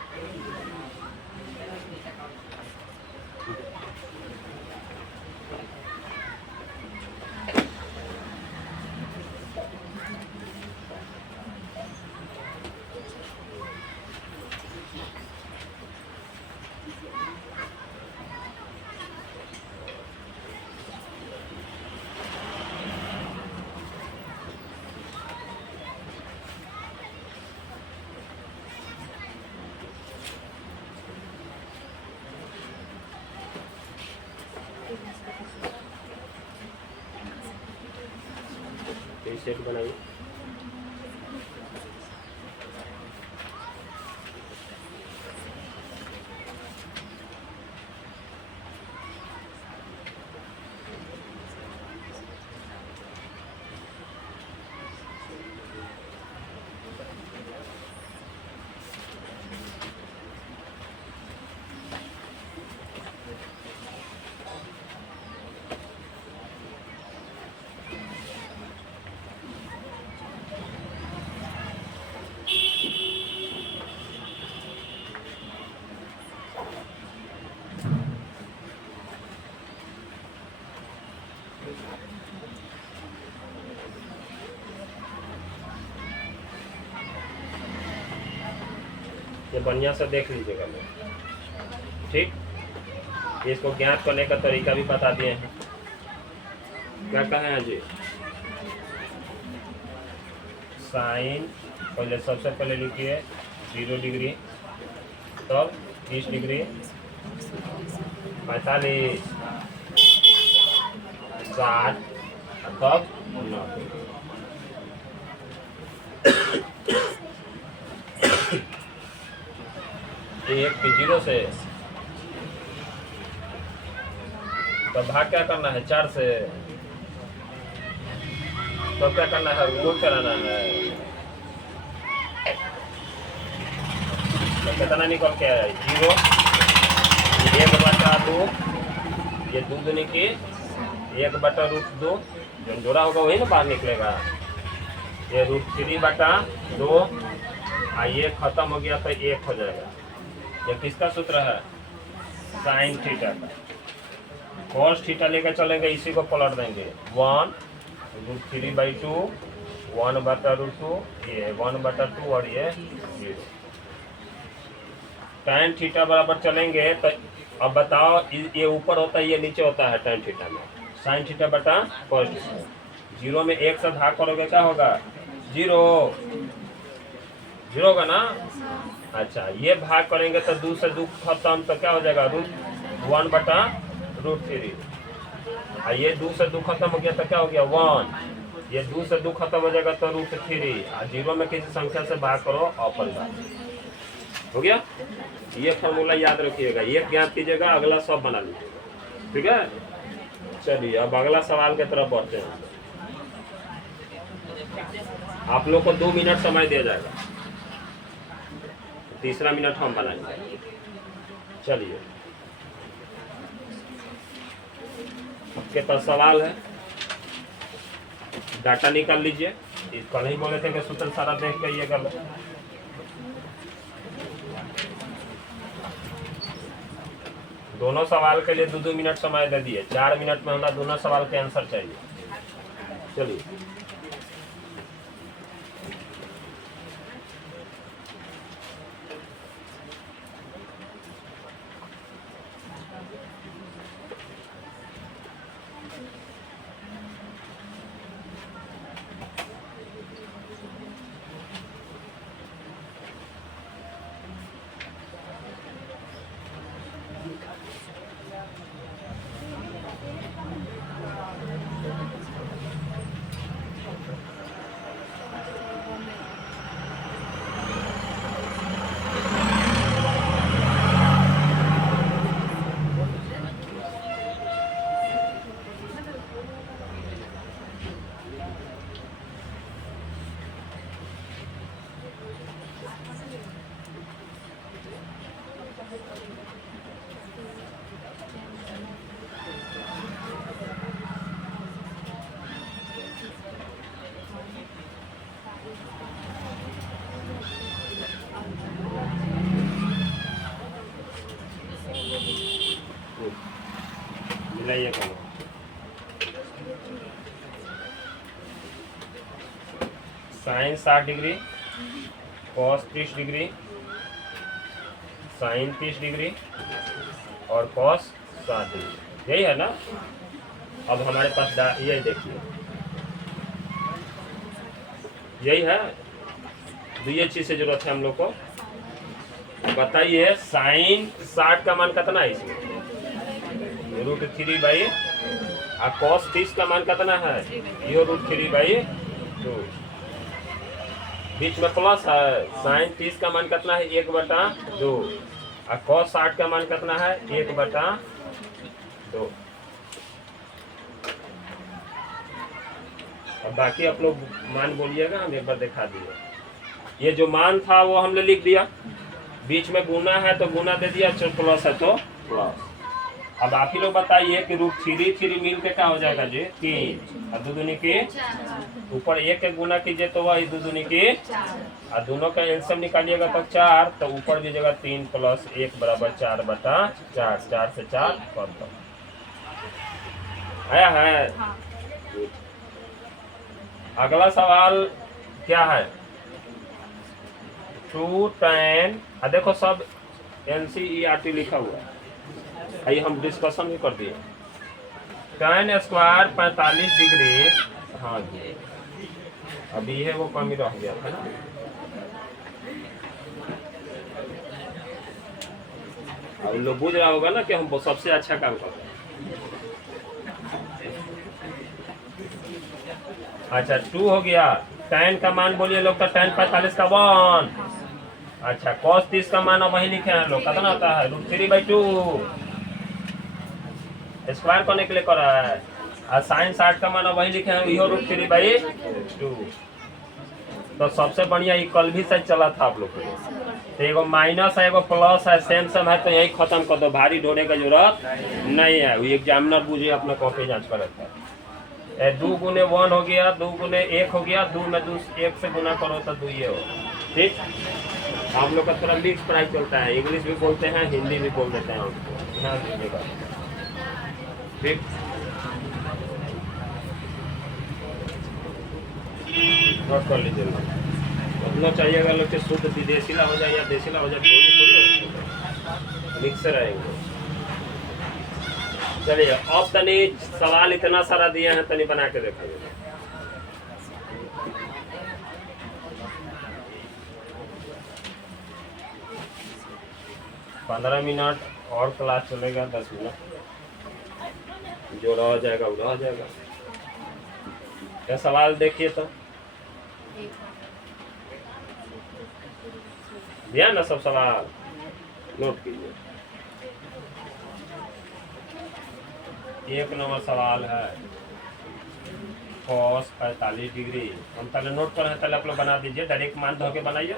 तो सेट बनाइए। ये बढ़िया से देख लीजिएगा लोग, ठीक। इसको ज्ञात करने का तरीका भी बता दिए हैं। क्या कहे हैं जी? साइन पहले सबसे पहले लिखिए 0 डिग्री, तब 30 डिग्री, 45, 60, तब 90। एक 0 से तो भाग क्या करना है 4 से, तो क्या करना है गोल कराना है। तो कितना निकल के आया 0, 1/2, ये 2 दूनी की 1/√2, जो जोड़ा होगा वही ना बाहर निकलेगा। ये √3/2, ये खत्म हो गया तो 1 हो जाएगा। ये किसका सूत्र है? साइन थीटा का। कॉस थीटा लेकर चलेंगे, इसी को पलट देंगे 1√3/2, 1/√2, ये 1/2 और ये 0। tan थीटा बराबर चलेंगे तो अब बताओ ये ऊपर होता है ये नीचे होता है tan थीटा में, साइन थीटा बटा कॉस थीटा। 0 में 1 से भाग करोगे क्या होगा? 0 होगा ना। अच्छा, ये भाग करेंगे तो 2 से 2 खत्म तो क्या हो जाएगा 1/√3। ये 2 से 2 खत्म हो गया तो क्या हो गया 1। ये 2 से 2 खत्म हो जाएगा तो √3। 0 में किसी संख्या से भाग करो ऑपर भाग हो गया। ये फॉर्मूला याद रखिएगा, एक ज्ञात कीजिएगा, अगला सब बना लीजिएगा, ठीक है। चलिए अब अगला सवाल की तरफ बढ़ते हैं। आप लोग को 2 मिनट समय दिया जाएगा, तीसरा मिनट हम बनाएंगे। चलिए आपके पास सवाल है, डाटा निकाल लीजिए। कल ही बोले थे कि सूत्र सारा देख के ये कर लो। दोनों सवाल के लिए 2-2 मिनट समय दे दिए, 4 मिनट में हमें दोनों सवाल के आंसर चाहिए। चलिए मिलाइए करो। Sine 60 degree, cos 30 degree, sine 30 degree और कॉस 60 डिग्री, यही है ना। अब हमारे पास यही देखिए, यही है। तो ये चीज से जरूरत है हम लोग को। बताइए साइन 60 का मान कितना है इसमें? √3/, और कॉस 30 का मान कितना है? ये √3/, 2, बीच में प्लस है। साइन 30 का मान कितना है 1/2 और cos 60 का मान कितना है 1/2। अब बाकी आप लोग मान बोलिएगा, हम एक बार दिखा दिए। ये जो मान था वो हमने लिख दिया, बीच में गुना है तो गुना दे दिया, प्लस है तो प्लस। अब आप ही लोग बताइए कि √3 मिल के क्या हो जाएगा जी 3 और 2 दूनी की ऊपर 1 के गुना कीजिए तो वही 2 दूनी की और दोनों का एलसीएम निकालिएगा तो 4, तो ऊपर दीजिएगा 3 + 1 = 4/4, 4 से 4 कर दो। आया है। अगला सवाल क्या है 2 tan, देखो सब NCERT लिखा हुआ है, आइए हम डिस्कशन भी कर दिए। tan² 45 डिग्री, हाँ जी अभी है वो कमी रह गया था ना। अब लोग बुझ रहा होगा ना कि हम सबसे अच्छा काम कर रहे हैं। अच्छा 2 हो गया, tan का मान बोलिए लोग का tan 45 का 1। अच्छा cos 30 का मान अब वही लिखे हैं लोग, कितना आता है √3/2, स्क्वायर करने के लिए कर रहा है। और sin 60 का मान वही लिखे हैं, इहो √3/2। तो सबसे बढ़िया ये कल भी सच चला था आप लोग को, तो एगो माइनस है एगो प्लस है, सेम सेम है, तो यही खत्म कर दो, भारी ढोने की जरूरत नहीं है। वो एग्जामिनर बुझे अपना कॉपी जांच कर रखा है। 2 × 1 हो गया, 2 × 1 हो गया, 2 में 2 1 से गुना करो तो 2 ये हो। ठीक, हम लोग का थोड़ा मिक्स पढ़ाई चलता है, इंग्लिश भी बोलते हैं हिंदी भी बोल देते हैं हमको, ध्यान दीजिएगा। ठीक, नोट कर लीजिए। उतना चाहिएगा लोग कि शुद्ध विदेशीला हो जाए या देशीला हो जाए, थोड़ी मिक्स रहेंगे। चलिए अब तनी सवाल इतना सारा दिए हैं, तनी बना के देखेंगे। पंद्रह मिनट और क्लास चलेगा, 10 मिनट जो रह जाएगा वो रह जाएगा। क्या सवाल देखिए तो दिया ना सब सवाल, नोट कीजिए। 1 नंबर सवाल है cos 45 डिग्री, हम पहले नोट कर रहे हैं, पहले आप लोग बना दीजिए, डायरेक्ट मान धो के बनाइए।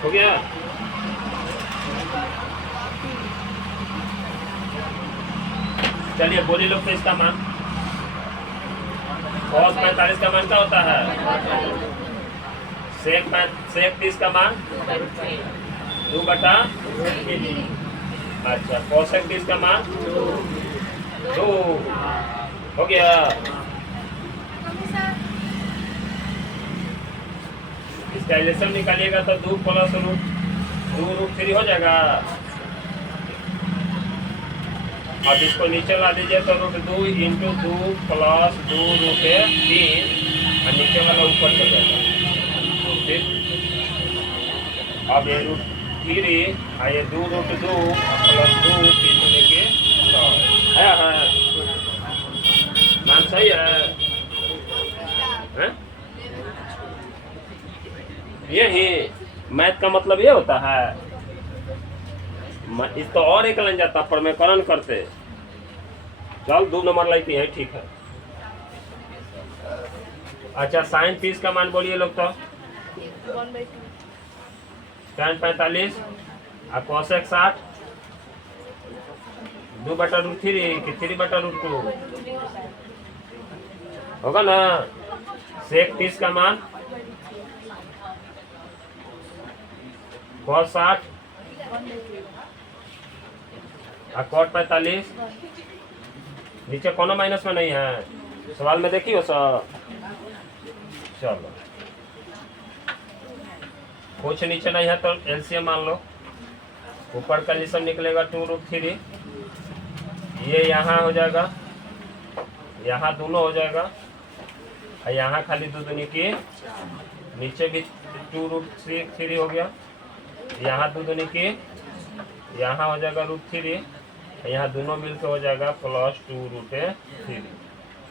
हो गया, चलिए बोलिए लोग तो इसका मान cos 45 का मान क्या होता है, sec 30 का मान 2/3। अच्छा cosec 30 का मान 2 हो गया। इसका एलसीएम निकालिएगा तो 2 + √3 हो जाएगा। अब इसको नीचे ला दीजिए तो √2 × 2 + 2√3 और नीचे वाला ऊपर चल जाएगा। ठीक, अब ये √3 और ये 2 √2 + 2 3 लेके है मान सही है। यही मैथ का मतलब ये होता है। इस तो और एक लग जाता प्रमेयकरण करते। चल 2 नंबर लाइक है, ठीक है। अच्छा sin 30 का मान बोलिए लोग तो 1/2 tan 45 और cosec 60 2/√3 कि 3/√2 होगा ना। sec 30 का मान cos 60 और cot 45 नीचे कोनो माइनस में नहीं है, सवाल में देखियो सर। चलो कुछ नीचे नहीं है तो एलसीएम मान लो, ऊपर का जिसम निकलेगा 2√3, ये यहाँ हो जाएगा, यहाँ दोनों हो जाएगा, और यहाँ खाली दो दूनी की, नीचे भी 2√3 हो गया, यहाँ दो दूनी की, यहाँ हो जाएगा √3, यहाँ दोनों मिलकर हो जाएगा +2√3।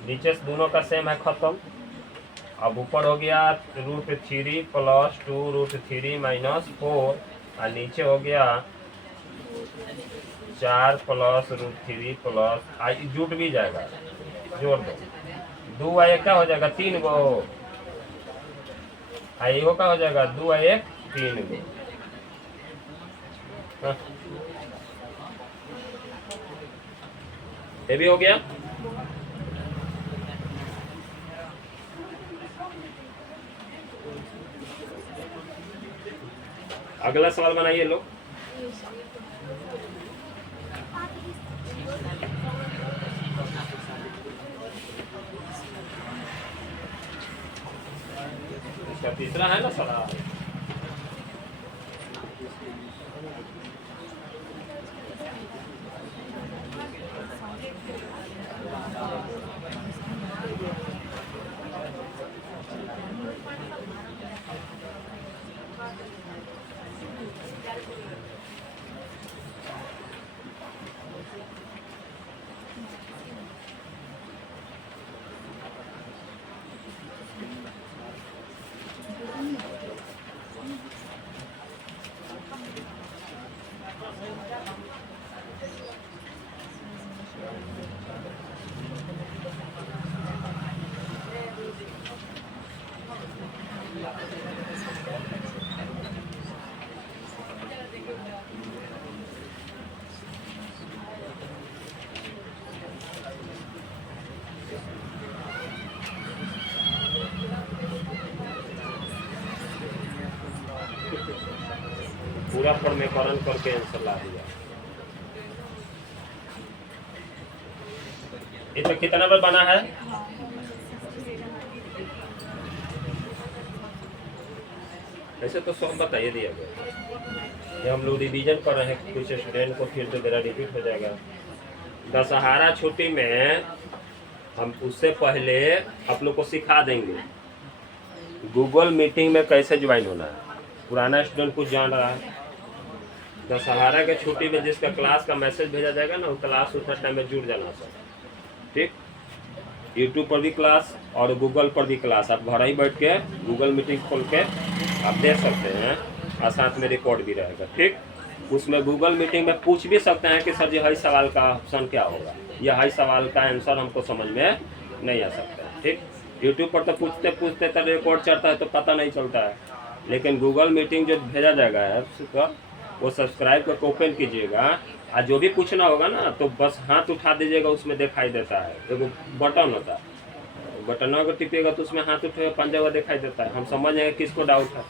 नीचे से दोनों का सेम है, खत्म। अब ऊपर हो गया √3 + 2√3 - 4, और नीचे हो गया 4 + √3 प्लस जुट भी जाएगा, जोड़ दो, 2 और 1 क्या हो जाएगा 3 गो, एगो का हो जाएगा 2 और 1 3 गो। ये भी हो गया। अगला सवाल बनाइए लोग। इसका तीसरा है ना सवाल। पूरा प्रमेयकरण करके आंसर ला दिया। ये तो कितना बार बना है? ऐसे तो सब बताइए दिया गया। ये हम लोग रिवीजन कर रहे हैं, कुछ स्टूडेंट को फिर दोबारा रिपीट हो जाएगा। दशहरा छुट्टी में हम उससे पहले आप लोग को सिखा देंगे गूगल मीटिंग में कैसे ज्वाइन होना है। पुराना स्टूडेंट कुछ जान रहा है, दशहरा के छुट्टी में जिसका क्लास का मैसेज भेजा जाएगा ना, वो क्लास उतना टाइम में जुड़ जाना सर, ठीक। यूट्यूब पर भी क्लास और गूगल पर भी क्लास, आप घर ही बैठ के गूगल मीटिंग खोल के आप देख सकते हैं, और साथ में रिकॉर्ड भी रहेगा, ठीक। उसमें गूगल मीटिंग में पूछ भी सकते हैं कि सर जी हाई सवाल का ऑप्शन क्या होगा, या हाई सवाल का आंसर हमको समझ में नहीं आ सकता है, ठीक। यूट्यूब पर तो पूछते पूछते तो रिकॉर्ड चढ़ता है तो पता नहीं चलता है, लेकिन गूगल मीटिंग जो भेजा जाएगा ऐप्स का, वो सब्सक्राइब करके ओपन कीजिएगा, और जो भी पूछना होगा ना तो बस हाथ उठा दीजिएगा, उसमें दिखाई देता है, एगो बटन होता है, बटन अगर टिपिएगा तो उसमें हाथ उठेगा 5 जगह दिखाई देता है, हम समझ जाएंगे किसको डाउट है।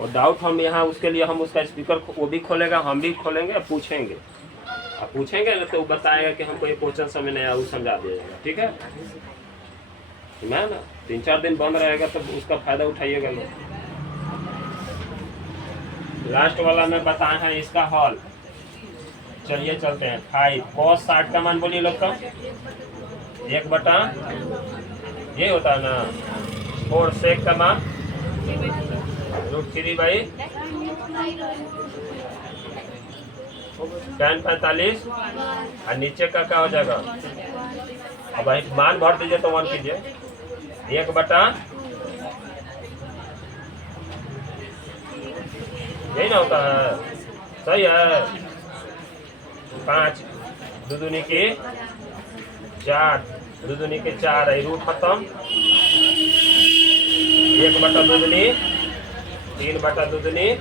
और डाउट हम यहाँ उसके लिए हम उसका स्पीकर वो भी खोलेगा, हम भी खोलेंगे, पूछेंगे, आप पूछेंगे ना तो वो बताएगा कि हमको ये क्वेश्चन समझ नहीं आया, वो समझा दीजिएगा, ठीक है। मैं ना 3-4 दिन बंद रहेगा तो उसका फायदा उठाइएगा लोग। लास्ट वाला में बताया है इसका हॉल। चलिए चलते हैं। 5 cos 60 का मान बोलिए लोग का 1/, ये होता है ना। 4 sec का मान √3/, tan 45, और नीचे का क्या हो जाएगा, अब मान भर दीजिए तो 1 कीजिए, 1/, यही ना होता है, सही है। 5 2 दूनी की 4, 2 दूनी के 4 है, रूट खत्म, 1/2 दूनी, 3/2 दूनी।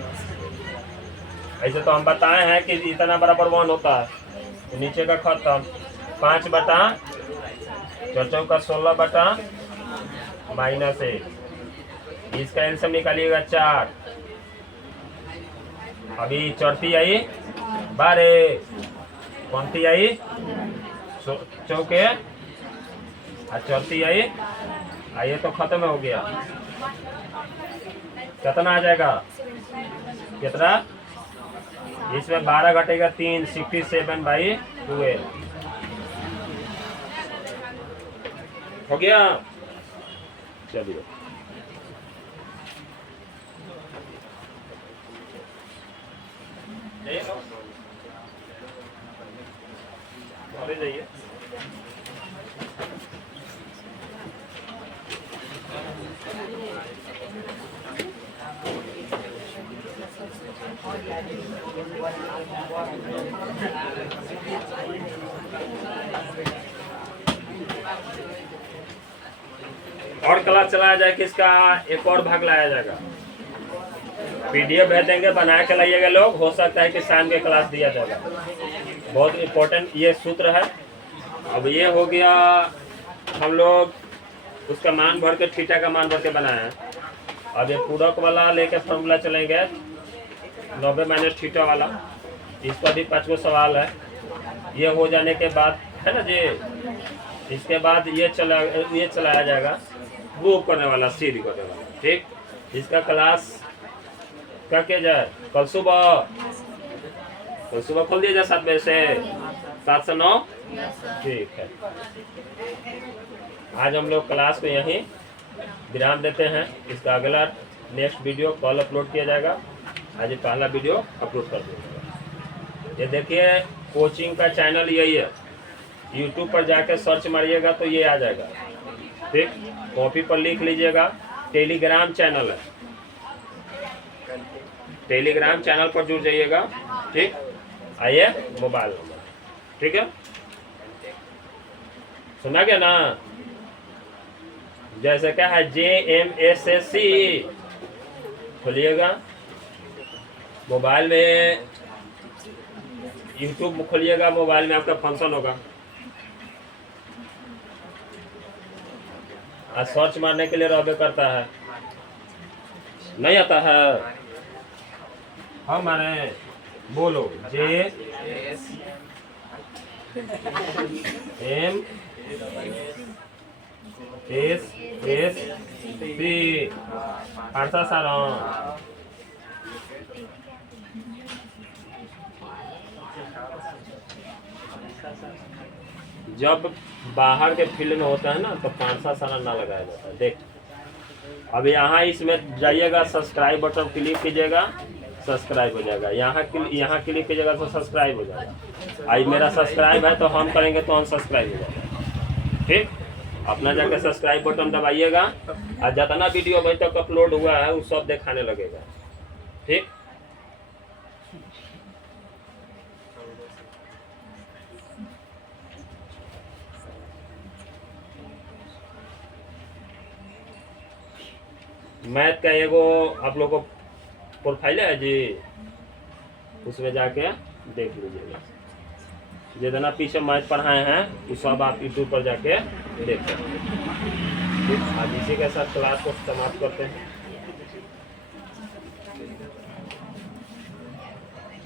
ऐसे तो हम बताए हैं कि इतना बराबर 1 होता है, तो नीचे का खत्म, 5/, 4 का 16/, -1, इसका एल्सियम निकालिएगा 4, अभी चढ़ती आई 12, कौनती आई चौके और चौथी आई ये तो खत्म हो गया। कितना आ जाएगा? कितना? इसमें 12 घटेगा 3, 67/12 हो गया। चलिए जाइए। और क्लास चलाया जाए किसका? एक और भाग लाया जाएगा। पीडीएफ भेज देंगे, बना के लाइएगा लोग। हो सकता है कि शाम के क्लास दिया जाएगा। बहुत इम्पोर्टेंट ये सूत्र है। अब ये हो गया, हम लोग उसका मान भर के थीटा का मान भर के बनाया है। अब ये पूरक वाला लेके फॉर्मूला चलेंगे 90 - थीटा वाला। इस पर भी 5 गो सवाल है। ये हो जाने के बाद है ना जी, इसके बाद ये चलाया जाएगा मूव करने वाला, सीधी करने वाला। ठीक, इसका क्लास क्या किया जाए? कल सुबह खोल दिया जाए 7 बजे से 7 से 9। ठीक है, आज हम लोग क्लास को यहीं विराम देते हैं। इसका अगला नेक्स्ट वीडियो कल अपलोड किया जाएगा। आज ये पहला वीडियो अपलोड कर दिया जाएगा। ये देखिए कोचिंग का चैनल यही है। यूट्यूब पर जाके सर्च मारिएगा तो ये आ जाएगा। ठीक, कॉपी पर लिख लीजिएगा। टेलीग्राम चैनल है, टेलीग्राम चैनल पर जुड़ जाइएगा। ठीक, आइए मोबाइल नंबर। ठीक है, सुना गया ना? जैसे क्या है JMSSC खोलिएगा मोबाइल में, यूट्यूब खोलिएगा मोबाइल में, आपका फंक्शन होगा। आज सर्च मारने के लिए रहबे करता है, नहीं आता है। हम माने बोलो JMSSC पार्था सारा। जब बाहर के फील्ड में होता है ना तो 5 सारा ना लगाया जाता है। देख, अब यहाँ इसमें जाइएगा, सब्सक्राइब बटन क्लिक कीजिएगा, सब्सक्राइब हो जाएगा। यहाँ क्लिक कीजिएगा तो सब्सक्राइब हो जाएगा। आज मेरा सब्सक्राइब है तो हम करेंगे तो हम सब्सक्राइब हो जाएगा। ठीक, अपना जाकर सब्सक्राइब बटन दबाइएगा और जितना वीडियो अभी तक अपलोड हुआ है वो सब दिखाने लगेगा। ठीक, मैथ का एगो आप लोग को प्रोफाइल है जी, उसमें जाके देख लीजिएगा। जितना पीछे मैथ पढ़ाए हैं वो सब आप यूट्यूब पर जाके देख सकते हैं। आज इसी के साथ क्लास को समाप्त करते हैं।